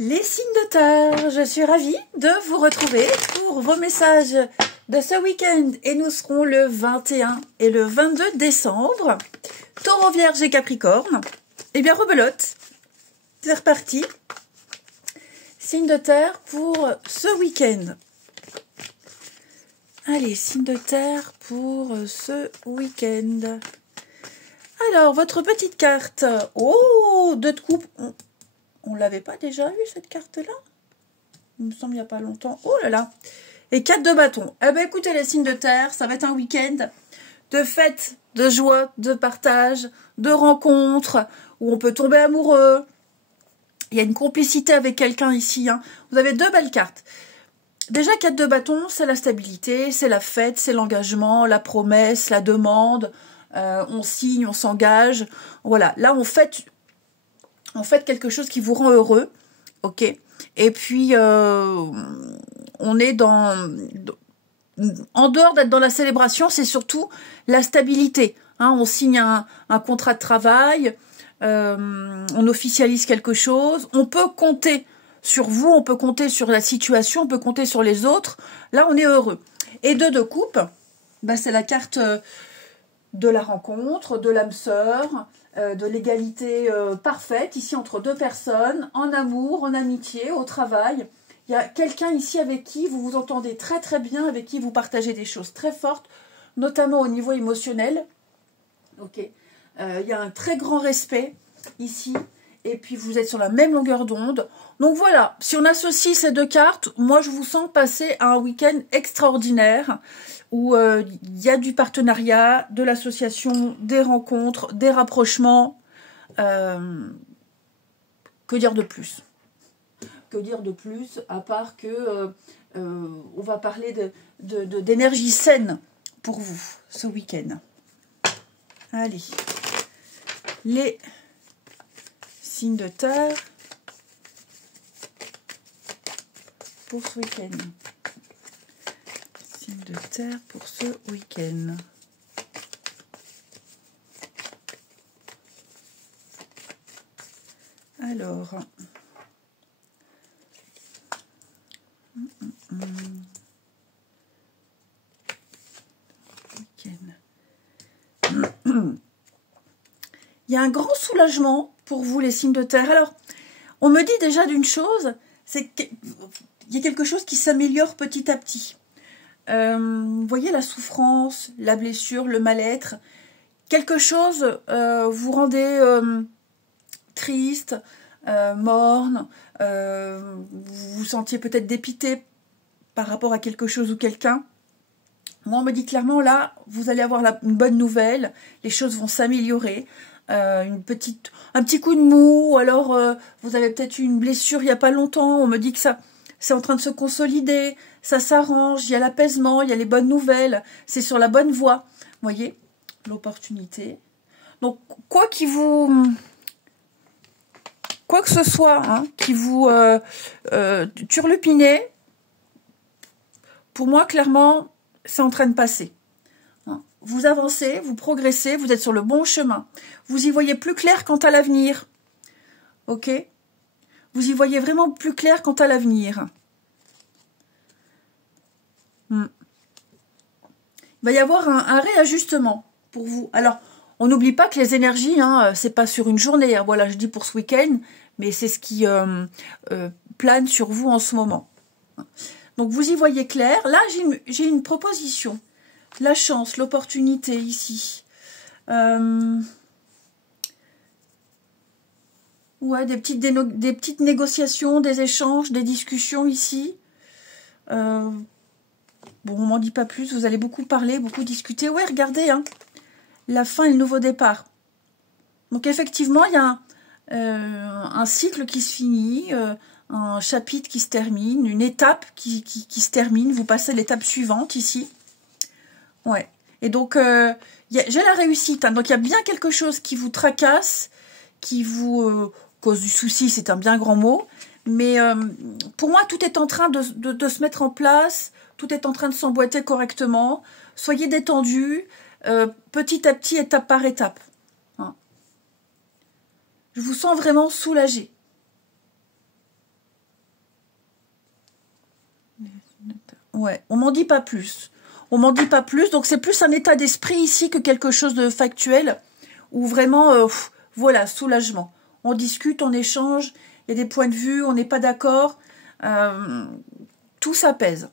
Les signes de terre, je suis ravie de vous retrouver pour vos messages de ce week-end. Et nous serons le 21 et le 22 décembre. Taureau, Vierge et Capricorne. Eh bien, rebelote. C'est reparti. Signes de terre pour ce week-end. Allez, signes de terre pour ce week-end. Alors, votre petite carte. Oh, 2 de coupe. On l'avait pas déjà vu cette carte-là? Il me semble il n'y a pas longtemps. Oh là là. Et 4 de bâton. Eh bien, écoutez, les signes de terre, ça va être un week-end de fête, de joie, de partage, de rencontres, où on peut tomber amoureux. Il y a une complicité avec quelqu'un ici. Hein. Vous avez 2 belles cartes. Déjà, 4 de bâton, c'est la stabilité, c'est la fête, c'est l'engagement, la promesse, la demande. On signe, on s'engage. Voilà, là, on fait quelque chose qui vous rend heureux. Ok. Et puis, on est en dehors d'être dans la célébration, c'est surtout la stabilité. Hein, on signe un contrat de travail, on officialise quelque chose, on peut compter sur vous, on peut compter sur la situation, on peut compter sur les autres. Là, on est heureux. Et 2 de coupe, bah, c'est la carte de la rencontre, de l'âme sœur, de l'égalité parfaite, ici entre 2 personnes, en amour, en amitié, au travail. Il y a quelqu'un ici avec qui vous vous entendez très très bien, avec qui vous partagez des choses très fortes, notamment au niveau émotionnel. Ok. Il y a un très grand respect ici, et puis vous êtes sur la même longueur d'onde. Donc voilà, si on associe ces 2 cartes, moi je vous sens passer à un week-end extraordinaire, où il y a du partenariat, de l'association, des rencontres, des rapprochements. Que dire de plus? Que dire de plus, à part que on va parler d'énergie saine pour vous ce week-end. Allez, les signes de terre pour ce week-end. Signes de terre pour ce week-end. Alors, il y a un grand soulagement pour vous, les signes de terre. Alors, on me dit déjà d'une chose, c'est qu'il y a quelque chose qui s'améliore petit à petit. Vous voyez la souffrance, la blessure, le mal-être. Quelque chose vous rendez triste, morne, vous vous sentiez peut-être dépité par rapport à quelque chose ou quelqu'un. Moi, on me dit clairement, là, vous allez avoir une bonne nouvelle, les choses vont s'améliorer. Un petit coup de mou, ou alors vous avez peut-être eu une blessure il n'y a pas longtemps, on me dit que ça, c'est en train de se consolider, ça s'arrange, il y a l'apaisement, il y a les bonnes nouvelles, c'est sur la bonne voie. Vous voyez, l'opportunité. Donc, quoi que ce soit, hein, qui vous turlupinez, pour moi, clairement, c'est en train de passer. Vous avancez, vous progressez, vous êtes sur le bon chemin. Vous y voyez plus clair quant à l'avenir. Ok? Vous y voyez vraiment plus clair quant à l'avenir. Il va y avoir un réajustement pour vous. Alors, on n'oublie pas que les énergies, hein, c'est pas sur une journée. Hein, voilà, je dis pour ce week-end, mais c'est ce qui plane sur vous en ce moment. Donc, vous y voyez clair. Là, j'ai une proposition. La chance, l'opportunité ici. Ouais, des petites négociations, des échanges, des discussions ici. Bon, on m'en dit pas plus, vous allez beaucoup parler, beaucoup discuter. Ouais, regardez, hein, la fin et le nouveau départ. Donc effectivement, il y a un cycle qui se finit, un chapitre qui se termine, une étape qui se termine. Vous passez à l'étape suivante ici. Ouais. Et donc, j'ai la réussite. Hein, donc, il y a bien quelque chose qui vous tracasse, qui vous cause du souci, c'est un bien grand mot. Mais pour moi, tout est en train de se mettre en place. Tout est en train de s'emboîter correctement. Soyez détendus, petit à petit, étape par étape. Hein. Je vous sens vraiment soulagé. Ouais, on m'en dit pas plus. On m'en dit pas plus, donc c'est plus un état d'esprit ici que quelque chose de factuel, où vraiment, voilà, soulagement. On discute, on échange, il y a des points de vue, on n'est pas d'accord, tout s'apaise.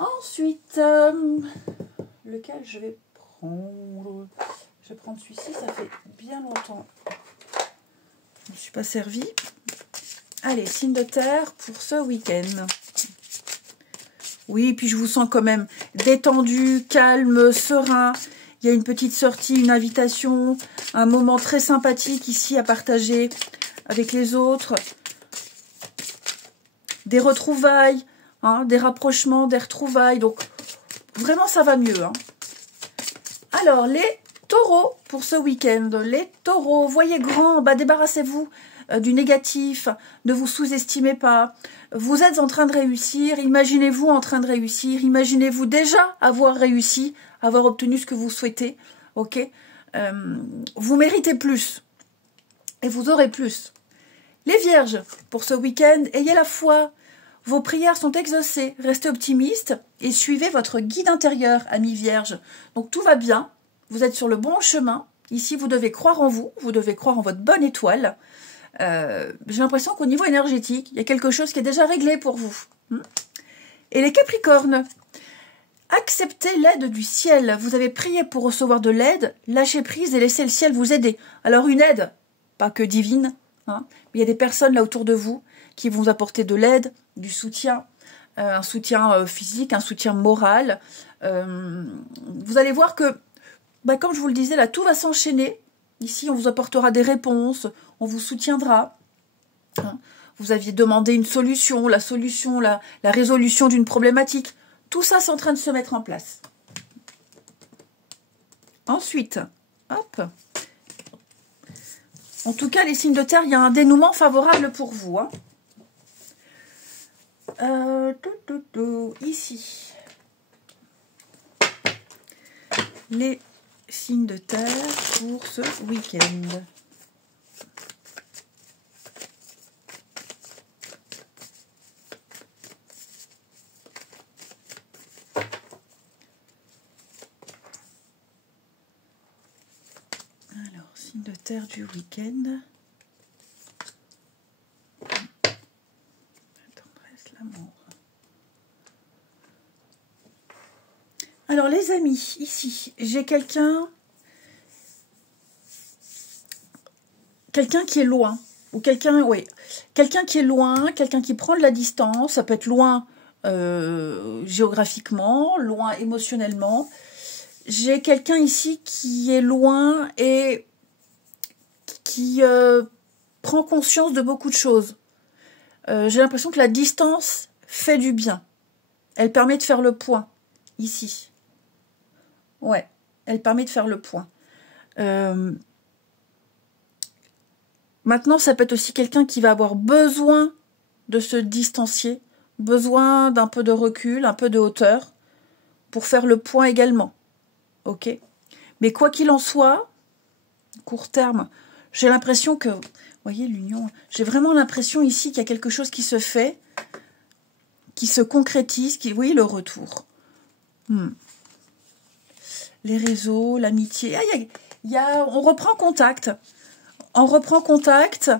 Ensuite, lequel je vais prendre? Je vais prendre celui-ci, ça fait bien longtemps. Je ne suis pas servie. Allez, signe de terre pour ce week-end. Oui, puis je vous sens quand même détendu, calme, serein. Il y a une petite sortie, une invitation, un moment très sympathique ici à partager avec les autres. Des retrouvailles, hein, des rapprochements, des retrouvailles. Donc, vraiment, ça va mieux. Hein. Alors, les taureaux pour ce week-end. Les taureaux, voyez grand, bah, débarrassez-vous du négatif, ne vous sous-estimez pas. Vous êtes en train de réussir, imaginez-vous en train de réussir, imaginez-vous déjà avoir réussi, avoir obtenu ce que vous souhaitez, ok? Vous méritez plus et vous aurez plus. Les vierges, pour ce week-end, ayez la foi, vos prières sont exaucées, restez optimistes et suivez votre guide intérieur, amis vierges. Donc tout va bien, vous êtes sur le bon chemin, ici vous devez croire en vous devez croire en votre bonne étoile. J'ai l'impression qu'au niveau énergétique, il y a quelque chose qui est déjà réglé pour vous. Et les Capricornes, acceptez l'aide du ciel. Vous avez prié pour recevoir de l'aide, lâchez prise et laissez le ciel vous aider. Alors une aide, pas que divine, hein, mais il y a des personnes là autour de vous qui vont vous apporter de l'aide, du soutien, un soutien physique, un soutien moral. Vous allez voir que, bah, comme je vous le disais, là, tout va s'enchaîner. Ici, on vous apportera des réponses, on vous soutiendra. Vous aviez demandé une solution, la résolution d'une problématique. Tout ça, c'est en train de se mettre en place. Ensuite, hop. En tout cas, les signes de terre, il y a un dénouement favorable pour vous. Hein. Ici. Les signes de terre pour ce week-end. Alors, signe de terre du week-end. La tendresse, l'amour. Alors, les amis, ici, j'ai quelqu'un qui est loin. Ou quelqu'un qui est loin, quelqu'un qui prend de la distance. Ça peut être loin géographiquement, loin émotionnellement. J'ai quelqu'un ici qui est loin et qui prend conscience de beaucoup de choses. J'ai l'impression que la distance fait du bien. Elle permet de faire le point, ici. Ouais, elle permet de faire le point. Maintenant, ça peut être aussi quelqu'un qui va avoir besoin de se distancier, besoin d'un peu de recul, un peu de hauteur, pour faire le point également. Ok ? Mais quoi qu'il en soit, court terme, j'ai l'impression que, vous voyez l'union, j'ai vraiment l'impression ici qu'il y a quelque chose qui se fait, qui se concrétise, oui, le retour. Les réseaux, l'amitié, on reprend contact. On reprend contact.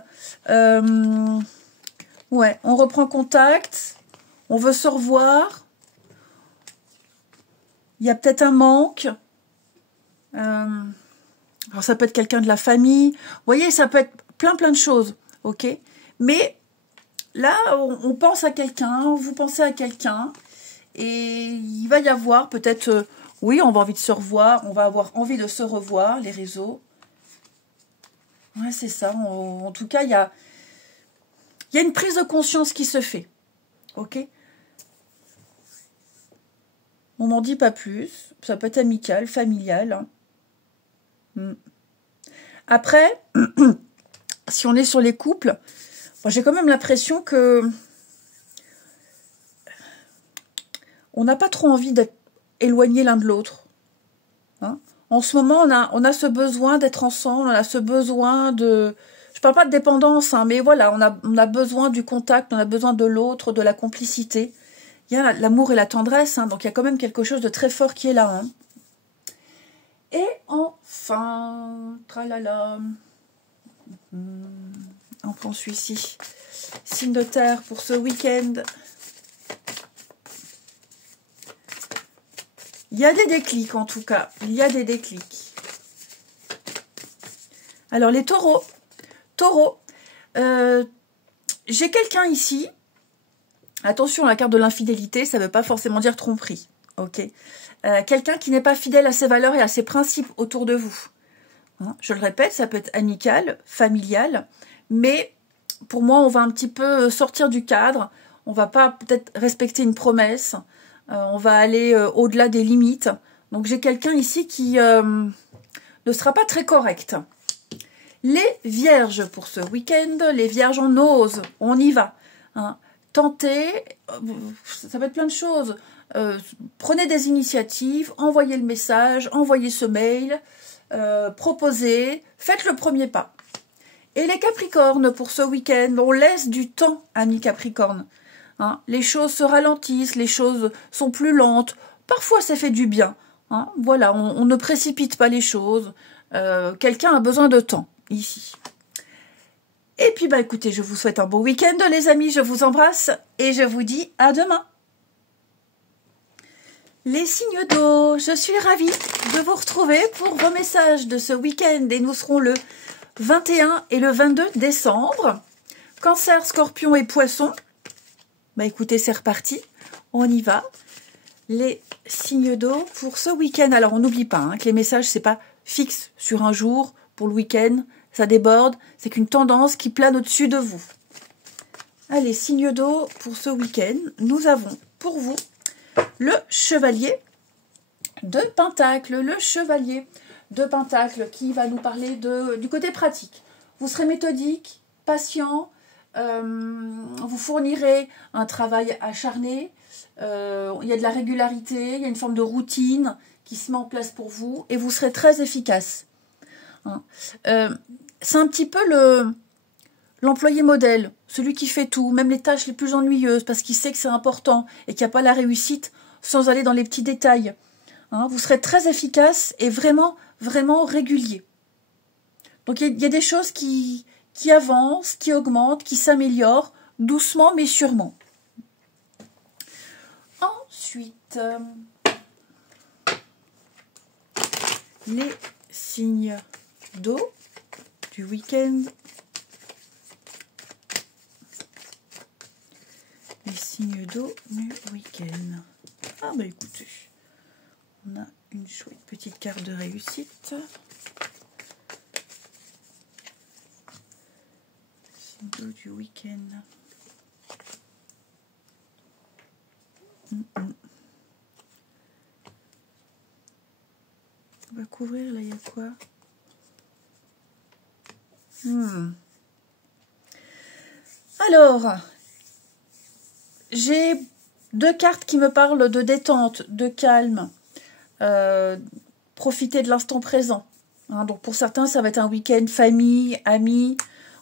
Ouais, on reprend contact. On veut se revoir. Il y a peut-être un manque. Alors ça peut être quelqu'un de la famille. Vous voyez, ça peut être plein de choses. Ok ? Mais là, on pense à quelqu'un, vous pensez à quelqu'un. Et il va y avoir peut-être... oui, on va envie de se revoir. On va avoir envie de se revoir, les réseaux. Ouais, c'est ça. En tout cas, il y a une prise de conscience qui se fait. Ok ? On m'en dit pas plus. Ça peut être amical, familial. Hein. Après, si on est sur les couples, moi, j'ai quand même l'impression que on n'a pas trop envie d'être éloignés l'un de l'autre. Hein. En ce moment, on a ce besoin d'être ensemble, on a ce besoin de... Je parle pas de dépendance, hein, mais voilà, on a besoin du contact, on a besoin de l'autre, de la complicité. il y a l'amour et la tendresse, hein, donc il y a quand même quelque chose de très fort qui est là. Hein. Et enfin, tralala, on prend celui-ci. Signe de terre pour ce week-end. Il y a des déclics en tout cas, il y a des déclics. Alors les taureaux, j'ai quelqu'un ici. Attention, la carte de l'infidélité, ça ne veut pas forcément dire tromperie. Ok. Quelqu'un qui n'est pas fidèle à ses valeurs et à ses principes autour de vous. Hein, je le répète, ça peut être amical, familial, mais pour moi, on va un petit peu sortir du cadre. On va pas peut-être respecter une promesse. On va aller au-delà des limites. Donc j'ai quelqu'un ici qui ne sera pas très correct. Les vierges pour ce week-end, les vierges, on ose, on y va. Hein. Tentez, ça va être plein de choses. Prenez des initiatives, envoyez le message, envoyez ce mail, proposez, faites le premier pas. Et les capricornes pour ce week-end, on laisse du temps, amis capricornes. Hein. Les choses se ralentissent, les choses sont plus lentes. Parfois, ça fait du bien. Hein. Voilà, on ne précipite pas les choses. Quelqu'un a besoin de temps, ici. Et puis, bah, écoutez, je vous souhaite un bon week-end, les amis. Je vous embrasse et je vous dis à demain. Les signes d'eau, je suis ravie de vous retrouver pour vos messages de ce week-end. Et nous serons le 21 et le 22 décembre. Cancer, Scorpion et Poisson. Bah écoutez, c'est reparti. On y va. Les signes d'eau pour ce week-end. Alors, on n'oublie pas hein, que les messages, c'est pas fixe sur un jour pour le week-end. Ça déborde, c'est qu'une tendance qui plane au-dessus de vous. Allez, signe d'eau pour ce week-end. Nous avons pour vous le chevalier de Pentacle. Le chevalier de Pentacle qui va nous parler du côté pratique. Vous serez méthodique, patient, vous fournirez un travail acharné, il y a de la régularité, il y a une forme de routine qui se met en place pour vous et vous serez très efficace. Hein. C'est un petit peu l'employé modèle, celui qui fait tout, même les tâches les plus ennuyeuses, parce qu'il sait que c'est important et qu'il n'y a pas la réussite sans aller dans les petits détails. Hein, vous serez très efficace et vraiment, vraiment régulier. Donc il y a des choses qui avancent, qui augmentent, qui s'améliorent, doucement mais sûrement. Ensuite, les signes d'eau du week-end. Les signes d'eau du week-end. Ah bah écoutez, on a une chouette petite carte de réussite. Signes d'eau du week-end. On va couvrir, là il y a quoi? Alors, j'ai deux cartes qui me parlent de détente, de calme, profiter de l'instant présent. Hein, donc pour certains, ça va être un week-end famille, amis,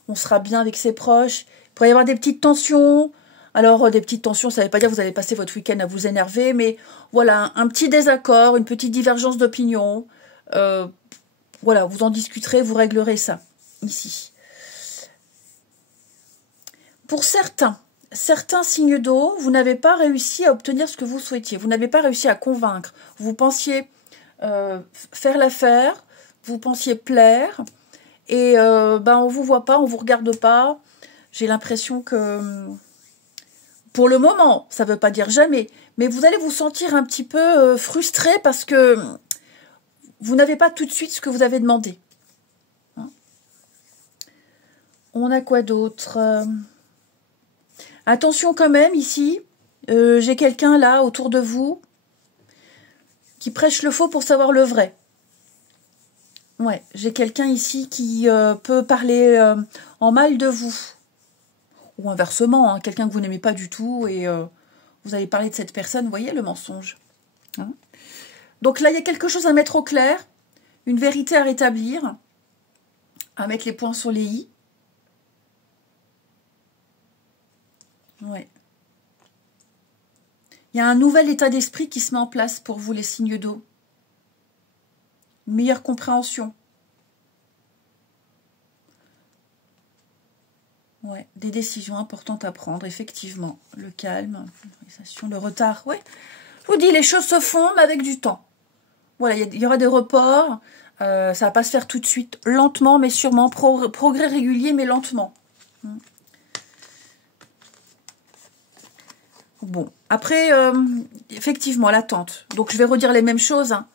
on sera bien avec ses proches. Il pourrait y avoir des petites tensions. Alors, des petites tensions, ça ne veut pas dire que vous allez passer votre week-end à vous énerver, mais voilà, un petit désaccord, une petite divergence d'opinion. Voilà, vous en discuterez, vous réglerez ça, ici. Pour certains signes d'eau, vous n'avez pas réussi à obtenir ce que vous souhaitiez. Vous n'avez pas réussi à convaincre. Vous pensiez faire l'affaire, vous pensiez plaire, et on vous voit pas, on vous regarde pas. J'ai l'impression que, pour le moment, ça ne veut pas dire jamais, mais vous allez vous sentir un petit peu frustré parce que vous n'avez pas tout de suite ce que vous avez demandé. Hein? On a quoi d'autre? Attention quand même ici, j'ai quelqu'un là autour de vous qui prêche le faux pour savoir le vrai. Ouais, j'ai quelqu'un ici qui peut parler en mal de vous. Ou inversement, hein, quelqu'un que vous n'aimez pas du tout et vous allez parler de cette personne, vous voyez le mensonge. Hein? Donc là, il y a quelque chose à mettre au clair, une vérité à rétablir, à mettre les points sur les i. Ouais. Il y a un nouvel état d'esprit qui se met en place pour vous, les signes d'eau. Une meilleure compréhension. Ouais, des décisions importantes à prendre, effectivement. Le calme, le retard, ouais. Je vous dis, les choses se font, mais avec du temps. Voilà, il y aura des reports. Ça va pas se faire tout de suite. Lentement, mais sûrement. Progrès régulier, mais lentement. Bon, après, effectivement, l'attente. Donc, je vais redire les mêmes choses. Hein.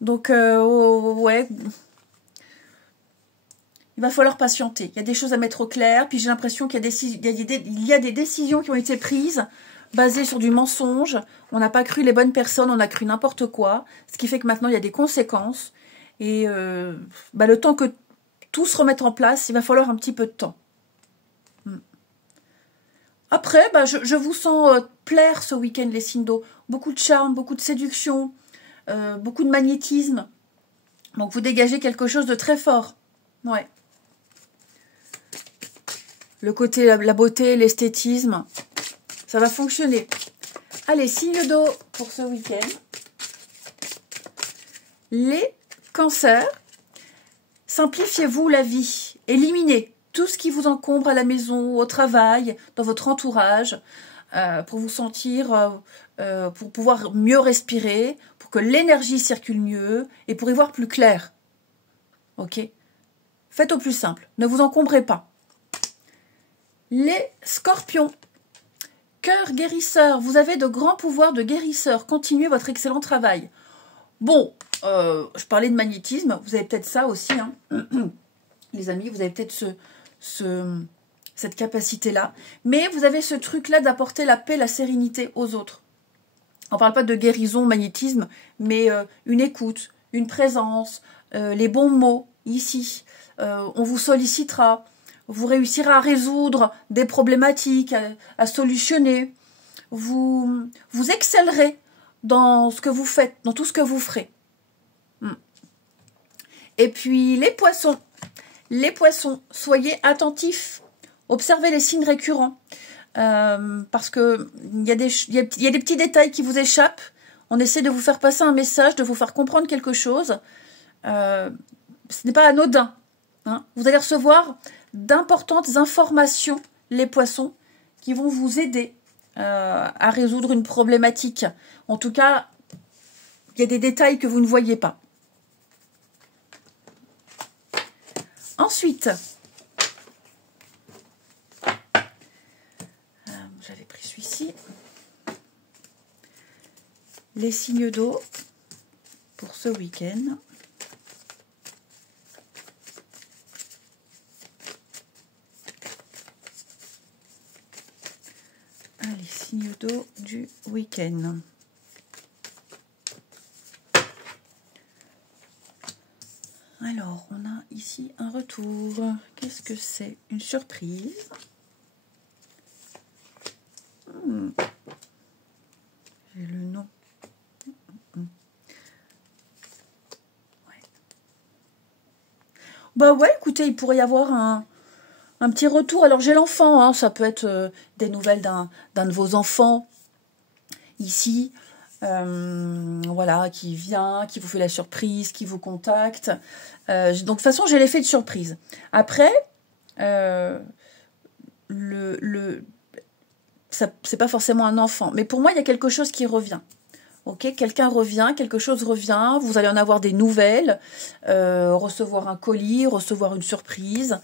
Donc, ouais... Il va falloir patienter. Il y a des choses à mettre au clair. Puis j'ai l'impression qu'il y a des décisions qui ont été prises basées sur du mensonge. On n'a pas cru les bonnes personnes, on a cru n'importe quoi. Ce qui fait que maintenant, il y a des conséquences. Et le temps que tout se remette en place, il va falloir un petit peu de temps. Après, je vous sens plaire ce week-end, les signes d'eau. Beaucoup de charme, beaucoup de séduction, beaucoup de magnétisme. Donc vous dégagez quelque chose de très fort. Ouais. Le côté, la beauté, l'esthétisme, ça va fonctionner. Allez, signe d'eau pour ce week-end. Les cancers, simplifiez-vous la vie. Éliminez tout ce qui vous encombre à la maison, au travail, dans votre entourage, pour vous sentir, pour pouvoir mieux respirer, pour que l'énergie circule mieux et pour y voir plus clair. Ok ? Faites au plus simple. Ne vous encombrez pas. Les scorpions. Cœur guérisseur. Vous avez de grands pouvoirs de guérisseur. Continuez votre excellent travail. Bon, je parlais de magnétisme. Vous avez peut-être ça aussi. Hein. Les amis, vous avez peut-être cette capacité-là. Mais vous avez ce truc-là d'apporter la paix, la sérénité aux autres. On ne parle pas de guérison, magnétisme, mais une écoute, une présence, les bons mots ici. On vous sollicitera. Vous réussirez à résoudre des problématiques, à solutionner. Vous excellerez dans ce que vous faites, dans tout ce que vous ferez. Et puis les poissons. Les poissons, soyez attentifs. Observez les signes récurrents. Parce que il y a des petits détails qui vous échappent. On essaie de vous faire passer un message, de vous faire comprendre quelque chose. Ce n'est pas anodin. Hein. Vous allez recevoir d'importantes informations, les poissons, qui vont vous aider à résoudre une problématique. En tout cas, il y a des détails que vous ne voyez pas. Ensuite, j'avais pris celui-ci. Les signes d'eau pour ce week-end. Les signes d'eau du week-end. Alors, on a ici un retour. Qu'est-ce que c'est? Une surprise. J'ai le nom. Ouais. Bah ouais, écoutez, il pourrait y avoir un petit retour. Alors, j'ai l'enfant, hein, ça peut être des nouvelles d'un de vos enfants, ici, voilà, qui vient, qui vous fait la surprise, qui vous contacte. Donc, de toute façon, j'ai l'effet de surprise. Après, c'est pas forcément un enfant, mais pour moi, il y a quelque chose qui revient. Ok, quelqu'un revient, quelque chose revient, vous allez en avoir des nouvelles, recevoir un colis, recevoir une surprise.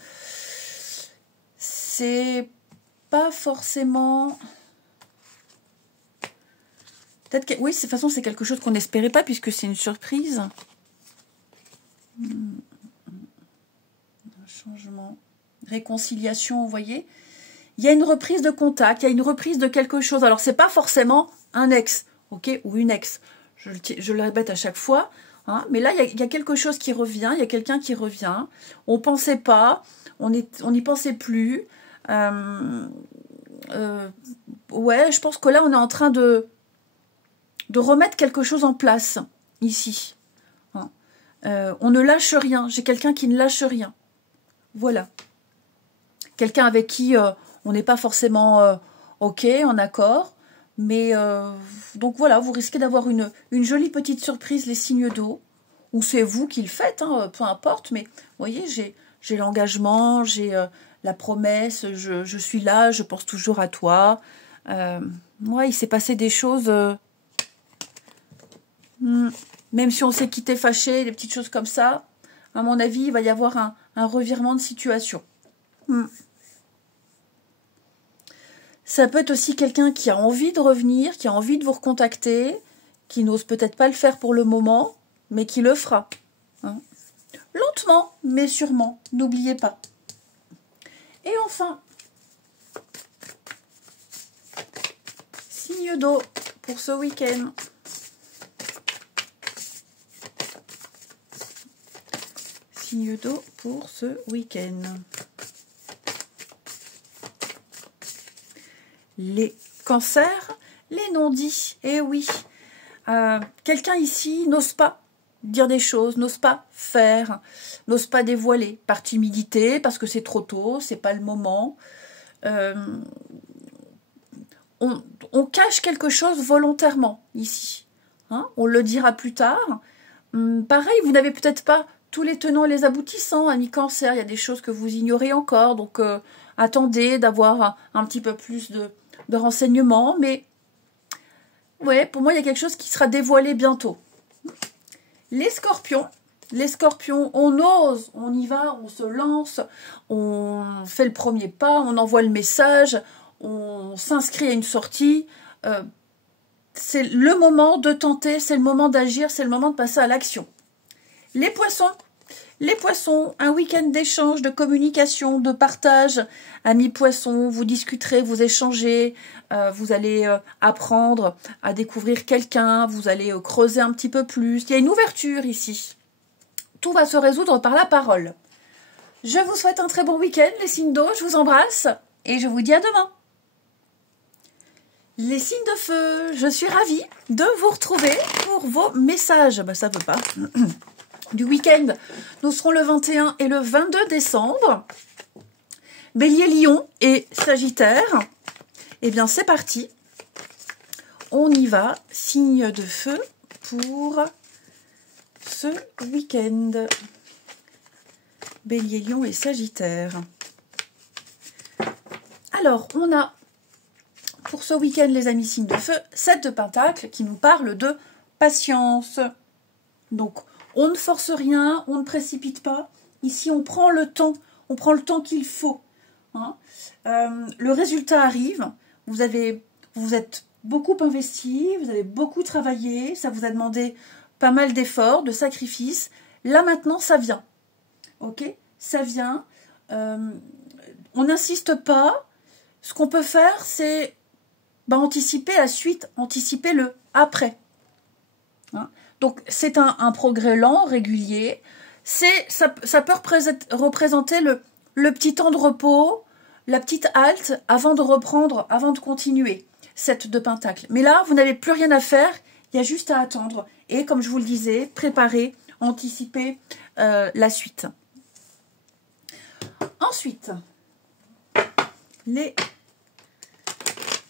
C'est pas forcément... Peut-être que... Oui, de toute façon, c'est quelque chose qu'on n'espérait pas puisque c'est une surprise. Un changement. Réconciliation, vous voyez. Il y a une reprise de contact, il y a une reprise de quelque chose. Alors, c'est pas forcément un ex, ok, ou une ex. Je le répète à chaque fois. Hein, mais là, il y a quelque chose qui revient, il y a quelqu'un qui revient. On ne pensait pas, on n'y pensait plus. Ouais, je pense que là, on est en train de remettre quelque chose en place, ici. Hein. On ne lâche rien. J'ai quelqu'un qui ne lâche rien. Voilà. Quelqu'un avec qui on n'est pas forcément OK, en accord. Mais donc voilà, vous risquez d'avoir une jolie petite surprise, les signes d'eau. Ou c'est vous qui le faites, hein, peu importe. Mais vous voyez, j'ai l'engagement, j'ai la promesse, je suis là, je pense toujours à toi. Ouais, il s'est passé des choses... même si on s'est quitté fâché, des petites choses comme ça, à mon avis, il va y avoir un revirement de situation. Ça peut être aussi quelqu'un qui a envie de revenir, qui a envie de vous recontacter, qui n'ose peut-être pas le faire pour le moment, mais qui le fera. Hein. Lentement, mais sûrement, n'oubliez pas. Et enfin, signe d'eau pour ce week-end. Signe d'eau pour ce week-end. Les cancers, les non-dits. Eh oui, quelqu'un ici n'ose pas dire des choses, n'ose pas faire, n'ose pas dévoiler, par timidité, parce que c'est trop tôt, c'est pas le moment. On cache quelque chose volontairement ici. Hein, on le dira plus tard. Pareil, vous n'avez peut-être pas tous les tenants et les aboutissants, ami cancer. Il y a des choses que vous ignorez encore, donc attendez d'avoir un petit peu plus de renseignements. Mais ouais, pour moi, il y a quelque chose qui sera dévoilé bientôt. Les scorpions, on ose, on y va, on se lance, on fait le premier pas, on envoie le message, on s'inscrit à une sortie. C'est le moment de tenter, c'est le moment d'agir, c'est le moment de passer à l'action. Les poissons, un week-end d'échange, de communication, de partage. Amis poissons, vous discuterez, vous échangez, vous allez apprendre à découvrir quelqu'un, vous allez creuser un petit peu plus. Il y a une ouverture ici. Tout va se résoudre par la parole. Je vous souhaite un très bon week-end, les signes d'eau, je vous embrasse et je vous dis à demain. Les signes de feu, je suis ravie de vous retrouver pour vos messages. Ça ne veut pas. Du week-end, nous serons le 21 et le 22 décembre. Bélier, Lion et Sagittaire. Eh bien, c'est parti. On y va. Signe de feu pour ce week-end. Bélier, Lion et Sagittaire. Alors, on a pour ce week-end, les amis signes de feu, 7 de Pentacle qui nous parle de patience. Donc, on ne force rien, on ne précipite pas. Ici, on prend le temps qu'il faut. Hein. Le résultat arrive. Vous êtes beaucoup investi, vous avez beaucoup travaillé, ça vous a demandé pas mal d'efforts, de sacrifices. Là, maintenant, ça vient. Ok, ça vient. On n'insiste pas. Ce qu'on peut faire, c'est anticiper la suite, anticiper le après. Hein. Donc, c'est un progrès lent, régulier. Ça peut représenter le petit temps de repos, la petite halte avant de reprendre, avant de continuer. 7 de Pentacle. Mais là, vous n'avez plus rien à faire, il y a juste à attendre. Et comme je vous le disais, préparer, anticiper la suite. Ensuite, les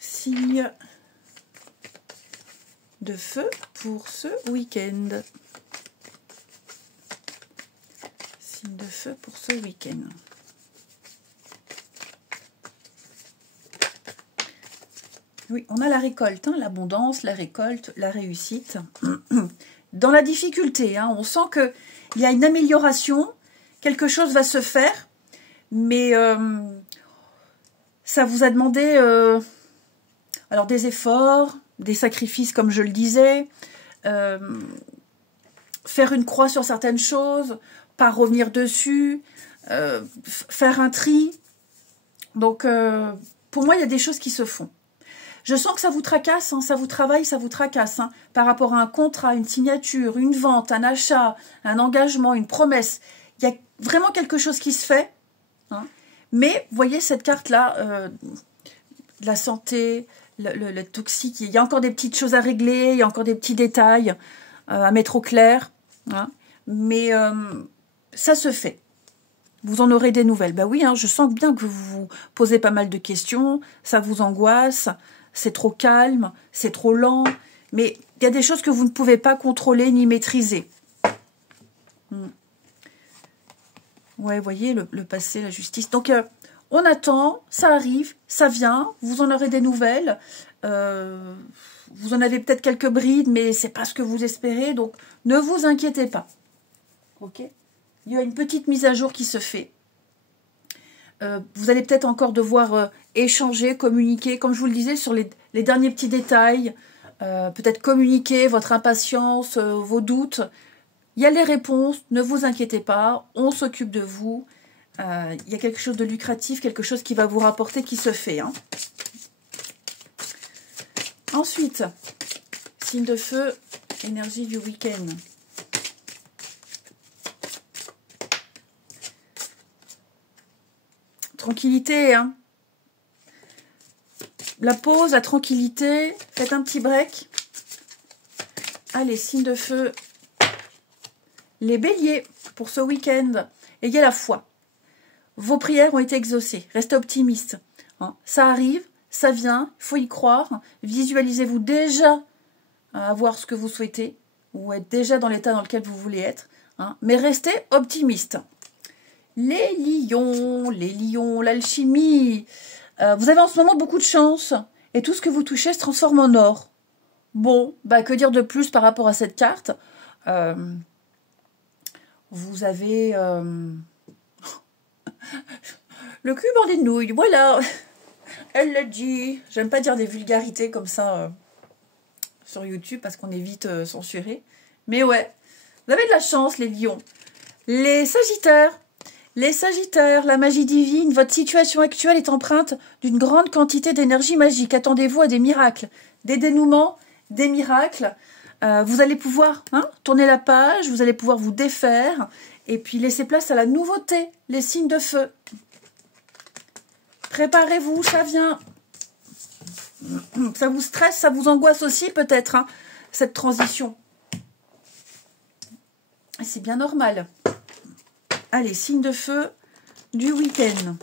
signes de feu pour ce week-end. Signe de feu pour ce week-end. Oui, on a la récolte, hein, l'abondance, la récolte, la réussite. Dans la difficulté, hein, on sent qu'il y a une amélioration, quelque chose va se faire, mais ça vous a demandé alors des efforts, des sacrifices comme je le disais, faire une croix sur certaines choses, pas revenir dessus, faire un tri. Donc pour moi il y a des choses qui se font. Je sens que ça vous tracasse, hein, ça vous travaille, ça vous tracasse, hein, par rapport à un contrat, une signature, une vente, un achat, un engagement, une promesse. Il y a vraiment quelque chose qui se fait. Hein. Mais vous voyez cette carte-là, de la santé, le toxique, il y a encore des petites choses à régler, il y a encore des petits détails à mettre au clair. Hein. Mais ça se fait. Vous en aurez des nouvelles. Ben oui, hein, je sens bien que vous vous posez pas mal de questions, ça vous angoisse. c'est trop calme, c'est trop lent. Mais il y a des choses que vous ne pouvez pas contrôler ni maîtriser. Ouais, vous voyez, le passé, la justice. Donc, on attend, ça arrive, ça vient, vous en aurez des nouvelles. Vous en avez peut-être quelques brides, mais c'est pas ce que vous espérez. Donc, ne vous inquiétez pas. Ok ? Il y a une petite mise à jour qui se fait. Vous allez peut-être encore devoir échanger, communiquer, comme je vous le disais, sur les derniers petits détails. Peut-être communiquer votre impatience, vos doutes. Il y a les réponses, ne vous inquiétez pas, on s'occupe de vous. Il y a quelque chose de lucratif, quelque chose qui va vous rapporter, qui se fait. Hein. Ensuite, signe de feu, énergie du week-end. Tranquillité, hein. La pause, la tranquillité, faites un petit break. Allez, signe de feu. Les béliers, pour ce week-end, ayez la foi. Vos prières ont été exaucées. Restez optimistes. Hein. Ça arrive, ça vient, il faut y croire. Visualisez-vous déjà avoir ce que vous souhaitez ou être déjà dans l'état dans lequel vous voulez être. Hein. Mais restez optimistes. Les lions, l'alchimie. Vous avez en ce moment beaucoup de chance. Et tout ce que vous touchez se transforme en or. Bon, bah que dire de plus par rapport à cette carte vous avez le cul bordé de nouilles, voilà. Elle l'a dit. J'aime pas dire des vulgarités comme ça sur YouTube parce qu'on est vite censuré. Mais ouais, vous avez de la chance, les lions. Les sagittaires, la magie divine, votre situation actuelle est empreinte d'une grande quantité d'énergie magique. Attendez-vous à des miracles, des dénouements, des miracles. Vous allez pouvoir tourner la page, vous allez pouvoir vous défaire et puis laisser place à la nouveauté, les signes de feu. Préparez-vous, ça vient. Ça vous stresse, ça vous angoisse aussi peut-être, hein, cette transition. C'est bien normal. Allez, signe de feu du week-end.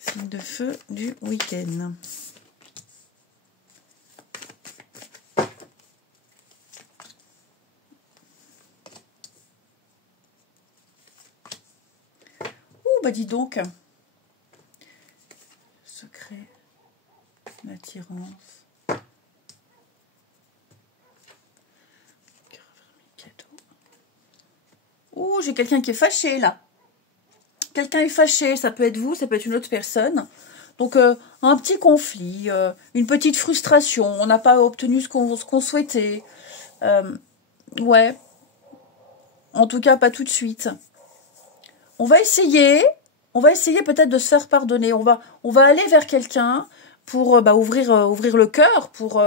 Signe de feu du week-end. Bah dis donc, secret, l'attirance, ouh, j'ai quelqu'un qui est fâché là. Quelqu'un est fâché, ça peut être vous, ça peut être une autre personne. Donc un petit conflit, une petite frustration, on n'a pas obtenu ce qu'on souhaitait. Ouais, en tout cas pas tout de suite. On va essayer peut-être de se faire pardonner. On va aller vers quelqu'un pour ouvrir le cœur, pour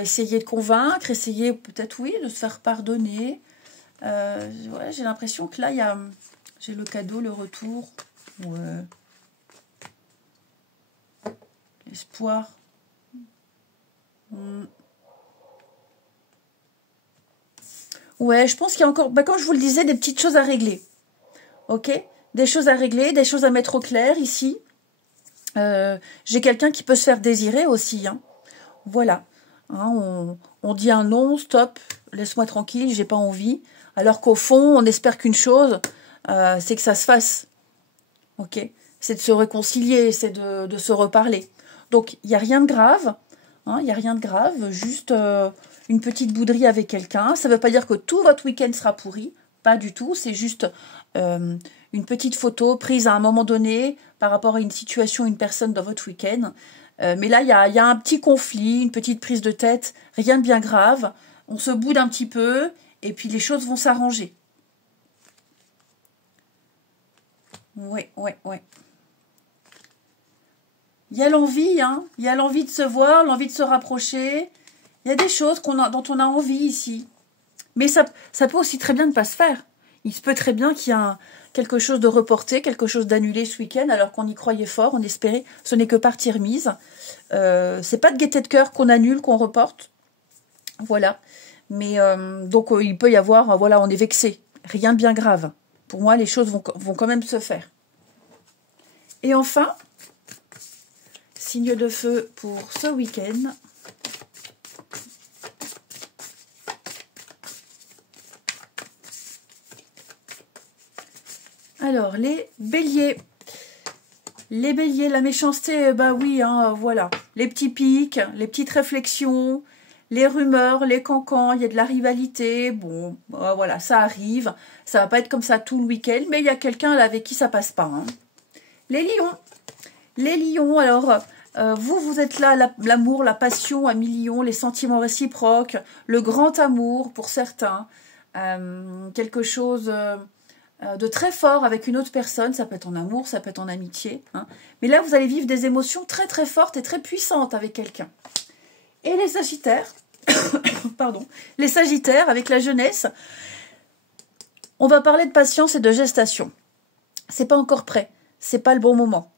essayer de convaincre, essayer peut-être, oui, de se faire pardonner. Ouais, j'ai l'impression que là, j'ai le cadeau, le retour. Ouais. L'espoir. Ouais, je pense qu'il y a encore, comme je vous le disais, des petites choses à régler. Ok, des choses à régler, des choses à mettre au clair ici. J'ai quelqu'un qui peut se faire désirer aussi. Hein. Voilà. Hein, on dit un non, stop, laisse-moi tranquille, j'ai pas envie. Alors qu'au fond, on espère qu'une chose, c'est que ça se fasse. Ok, c'est de se réconcilier, c'est de se reparler. Donc, il n'y a rien de grave. Hein, il n'y a rien de grave, juste une petite bouderie avec quelqu'un. Ça ne veut pas dire que tout votre week-end sera pourri. Pas du tout, c'est juste une petite photo prise à un moment donné par rapport à une situation, une personne dans votre week-end. Mais là, il y a un petit conflit, une petite prise de tête, rien de bien grave. On se boude un petit peu et puis les choses vont s'arranger. Ouais. Il y a l'envie, hein. Il y a l'envie de se voir, l'envie de se rapprocher. Il y a des choses dont on a envie ici. Mais ça peut aussi très bien ne pas se faire. Il se peut très bien qu'il y ait quelque chose de reporté, quelque chose d'annulé ce week-end, alors qu'on y croyait fort, on espérait. Ce n'est que partie remise. C'est pas de gaieté de cœur qu'on annule, qu'on reporte. Voilà. Mais donc il peut y avoir, voilà, on est vexé. Rien de bien grave. Pour moi, les choses vont quand même se faire. Et enfin, signe de feu pour ce week-end. Alors, les béliers. Les béliers, la méchanceté, bah oui, hein, voilà. Les petits pics, les petites réflexions, les rumeurs, les cancans, il y a de la rivalité. Bon, voilà, ça arrive. Ça va pas être comme ça tout le week-end, mais il y a quelqu'un là avec qui ça passe pas. Hein. Les lions. Les lions, alors, vous êtes là, l'amour, la passion à millions, les sentiments réciproques, le grand amour pour certains. Quelque chose... de très fort avec une autre personne, ça peut être en amour, ça peut être en amitié. Hein. Mais là, vous allez vivre des émotions très très fortes et très puissantes avec quelqu'un. Et les sagittaires, pardon, les sagittaires avec la jeunesse, on va parler de patience et de gestation. C'est pas encore prêt, c'est pas le bon moment,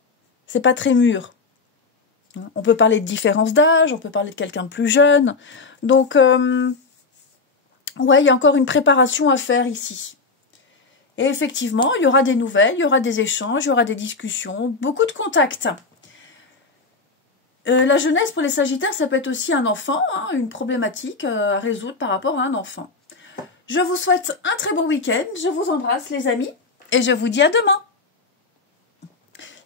c'est pas très mûr. On peut parler de différence d'âge, on peut parler de quelqu'un de plus jeune. Donc, ouais, il y a encore une préparation à faire ici. Et effectivement, il y aura des nouvelles, il y aura des échanges, il y aura des discussions, beaucoup de contacts. La jeunesse pour les sagittaires, ça peut être aussi un enfant, hein, une problématique à résoudre par rapport à un enfant. Je vous souhaite un très bon week-end, je vous embrasse les amis, et je vous dis à demain.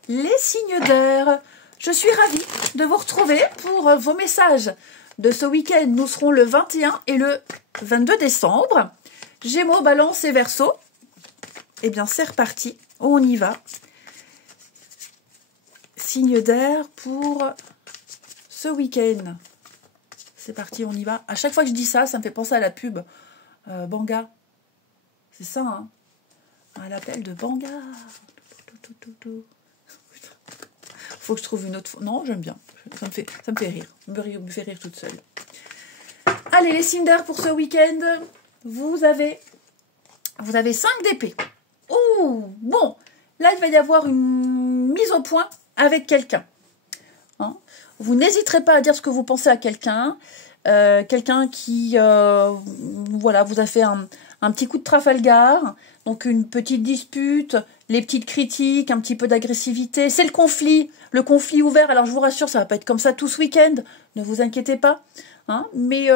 Les signes d'air, je suis ravie de vous retrouver pour vos messages de ce week-end. Nous serons le 21 et le 22 décembre. Gémeaux, Balance et Verseau. Eh bien, c'est reparti. On y va. Signe d'air pour ce week-end. C'est parti, on y va. À chaque fois que je dis ça, ça me fait penser à la pub. Banga. C'est ça, hein. À l'appel de Banga. Faut que je trouve une autre... Non, j'aime bien. Ça me fait rire. Ça me fait rire toute seule. Allez, les signes d'air pour ce week-end. Vous avez 5 d'épée. Oh, bon, là, il va y avoir une mise au point avec quelqu'un. Hein, vous n'hésiterez pas à dire ce que vous pensez à quelqu'un. Quelqu'un qui, voilà, vous a fait un petit coup de Trafalgar. Donc, une petite dispute, les petites critiques, un petit peu d'agressivité. C'est le conflit ouvert. Alors, je vous rassure, ça va pas être comme ça tout ce week-end. Ne vous inquiétez pas. Hein, mais...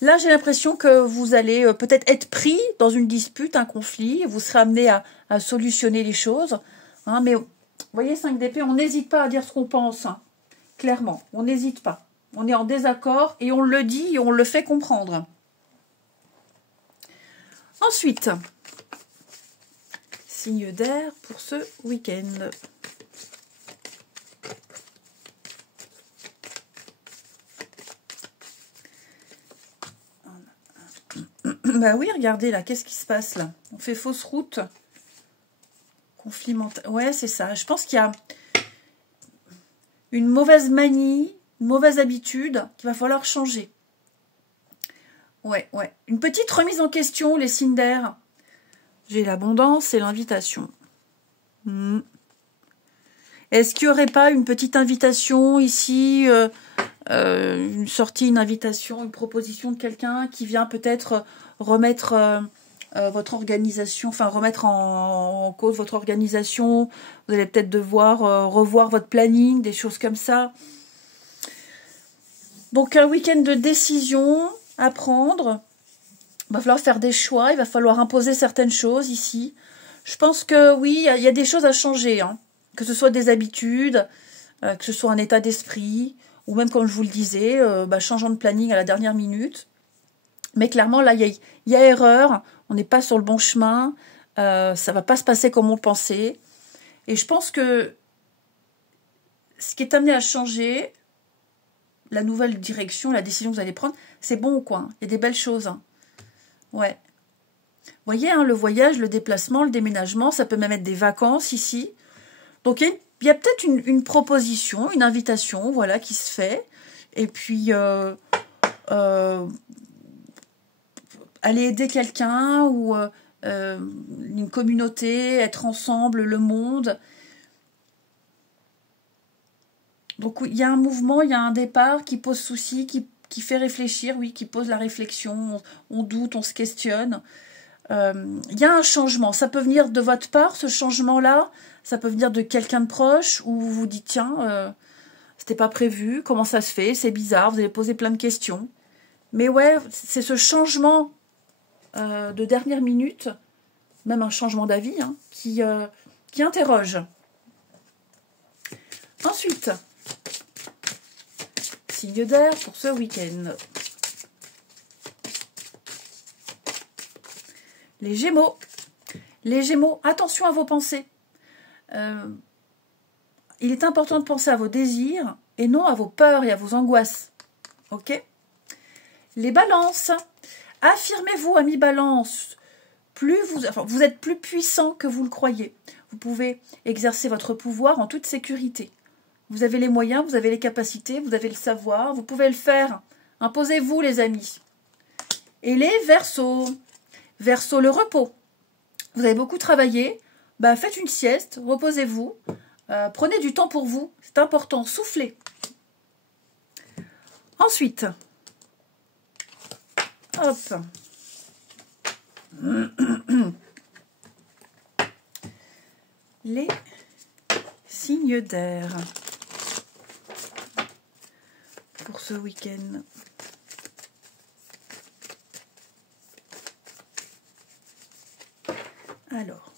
là, j'ai l'impression que vous allez peut-être être pris dans une dispute, un conflit, vous serez amené à solutionner les choses. Hein, mais vous voyez, 5 d'épée, on n'hésite pas à dire ce qu'on pense. Hein, clairement, on n'hésite pas. On est en désaccord et on le dit et on le fait comprendre. Ensuite, signe d'air pour ce week-end. Bah oui, regardez là, qu'est-ce qui se passe là? On fait fausse route. Conflit mental. Ouais, c'est ça. Je pense qu'il y a une mauvaise manie, une mauvaise habitude qu'il va falloir changer. Ouais. Une petite remise en question, les signes d'air. J'ai l'abondance et l'invitation. Est-ce qu'il n'y aurait pas une petite invitation ici, une sortie, une invitation, une proposition de quelqu'un qui vient peut-être remettre votre organisation, enfin remettre en cause votre organisation. Vous allez peut-être devoir revoir votre planning, des choses comme ça. Donc un week-end de décision à prendre. Il va falloir faire des choix, il va falloir imposer certaines choses ici. Je pense que oui, il y a des choses à changer, hein. Que ce soit des habitudes, que ce soit un état d'esprit, ou même comme je vous le disais, changeant de planning à la dernière minute. Mais clairement, là, il y a erreur, on n'est pas sur le bon chemin, ça va pas se passer comme on le pensait. Et je pense que ce qui est amené à changer, la nouvelle direction, la décision que vous allez prendre, c'est bon ou quoi? Il y a des belles choses. Hein. Ouais. Vous voyez, hein, le voyage, le déplacement, le déménagement, ça peut même être des vacances ici. Donc, il y a peut-être une proposition, une invitation, voilà, qui se fait. Et puis, aller aider quelqu'un ou une communauté, être ensemble, le monde. Donc, il y a un mouvement, il y a un départ qui pose souci, qui fait réfléchir, oui, qui pose la réflexion. On doute, on se questionne. il y a un changement. Ça peut venir de votre part, ce changement-là. Ça peut venir de quelqu'un de proche où vous vous dites, tiens, c'était pas prévu, comment ça se fait, c'est bizarre, vous allez poser plein de questions. Mais ouais, c'est ce changement de dernière minute, même un changement d'avis, hein, qui interroge. Ensuite, signe d'air pour ce week-end. Les Gémeaux. Les Gémeaux, attention à vos pensées. Il est important de penser à vos désirs et non à vos peurs et à vos angoisses. Ok? Les Balances. Affirmez-vous, amis Balance. Vous êtes plus puissant que vous le croyez. Vous pouvez exercer votre pouvoir en toute sécurité. Vous avez les moyens, vous avez les capacités, vous avez le savoir, vous pouvez le faire. Imposez-vous, les amis. Et les Verseaux. Verseau, le repos. Vous avez beaucoup travaillé, faites une sieste, reposez-vous, prenez du temps pour vous, c'est important, soufflez. Ensuite, hop, les signes d'air pour ce week-end. Alors,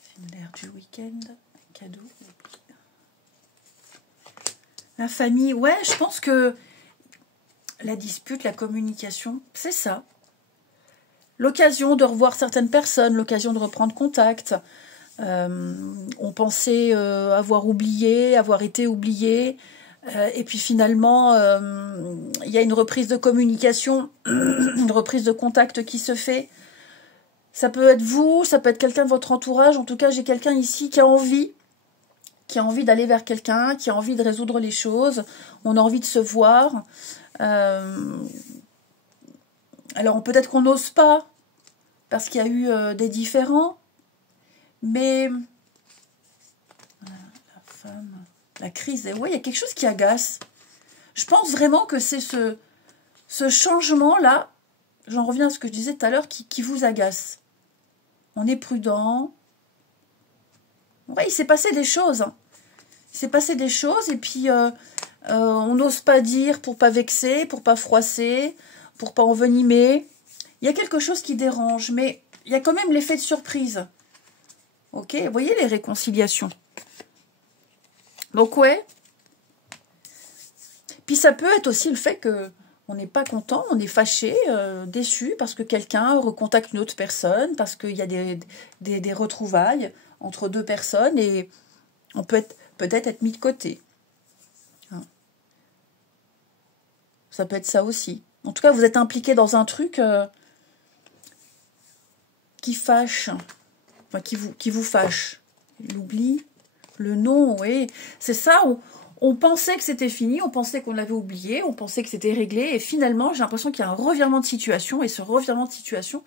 signe d'air du week-end, cadeau. La famille, ouais, je pense que la dispute, la communication, c'est ça. L'occasion de revoir certaines personnes, l'occasion de reprendre contact. On pensait avoir oublié, avoir été oublié. Et puis finalement, il y a une reprise de communication, une reprise de contact qui se fait. Ça peut être vous, ça peut être quelqu'un de votre entourage. En tout cas, j'ai quelqu'un ici qui a envie d'aller vers quelqu'un, qui a envie de résoudre les choses. On a envie de se voir. Alors, peut-être qu'on n'ose pas, parce qu'il y a eu des différends. Mais la femme, la crise, oui, il y a quelque chose qui agace. Je pense vraiment que c'est ce changement-là, j'en reviens à ce que je disais tout à l'heure, qui vous agace. On est prudent. Ouais, il s'est passé des choses. Hein. Il s'est passé des choses et puis on n'ose pas dire pour pas vexer, pour pas froisser, pour pas envenimer. Il y a quelque chose qui dérange, mais il y a quand même l'effet de surprise. Ok, vous voyez les réconciliations. Donc ouais. Puis ça peut être aussi le fait que on n'est pas content, on est fâché, déçu parce que quelqu'un recontacte une autre personne, parce qu'il y a des retrouvailles entre deux personnes et on peut peut-être être mis de côté. Hein. Ça peut être ça aussi. En tout cas, vous êtes impliqué dans un truc qui fâche, enfin qui vous fâche. L'oubli, le non, oui. C'est ça, on pensait que c'était fini, on pensait qu'on l'avait oublié, on pensait que c'était réglé, et finalement, j'ai l'impression qu'il y a un revirement de situation, et ce revirement de situation,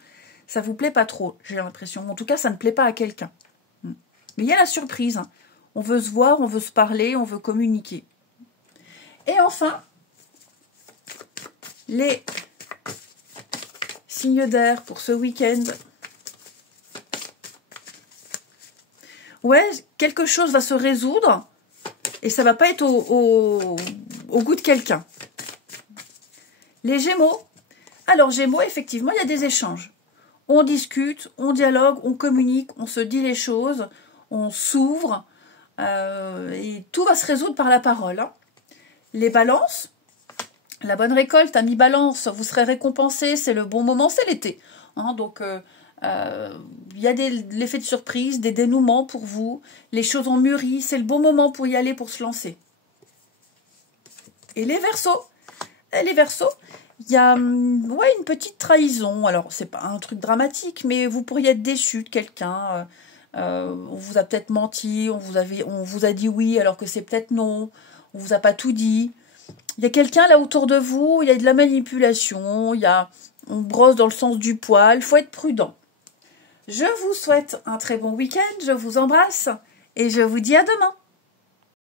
ça vous plaît pas trop, j'ai l'impression. En tout cas, ça ne plaît pas à quelqu'un. Mais il y a la surprise. Hein. On veut se voir, on veut se parler, on veut communiquer. Et enfin, les signes d'air pour ce week-end. Ouais, quelque chose va se résoudre. Et ça ne va pas être au goût de quelqu'un. Les Gémeaux. Alors, Gémeaux, effectivement, il y a des échanges. On discute, on dialogue, on communique, on se dit les choses, on s'ouvre. Et tout va se résoudre par la parole. Hein. Les Balances. La bonne récolte, amis Balance, vous serez récompensé. C'est le bon moment, c'est l'été. Hein, donc, il y a l'effet de surprise, des dénouements pour vous. Les choses ont mûri, c'est le bon moment pour y aller, pour se lancer. Et les Verseaux. Les Verseaux, il y a une petite trahison. Alors, c'est pas un truc dramatique, mais vous pourriez être déçu de quelqu'un. On vous a peut-être menti, on vous a dit oui alors que c'est peut-être non. On vous a pas tout dit. Il y a quelqu'un là autour de vous, il y a de la manipulation, on brosse dans le sens du poil, il faut être prudent. Je vous souhaite un très bon week-end, je vous embrasse et je vous dis à demain.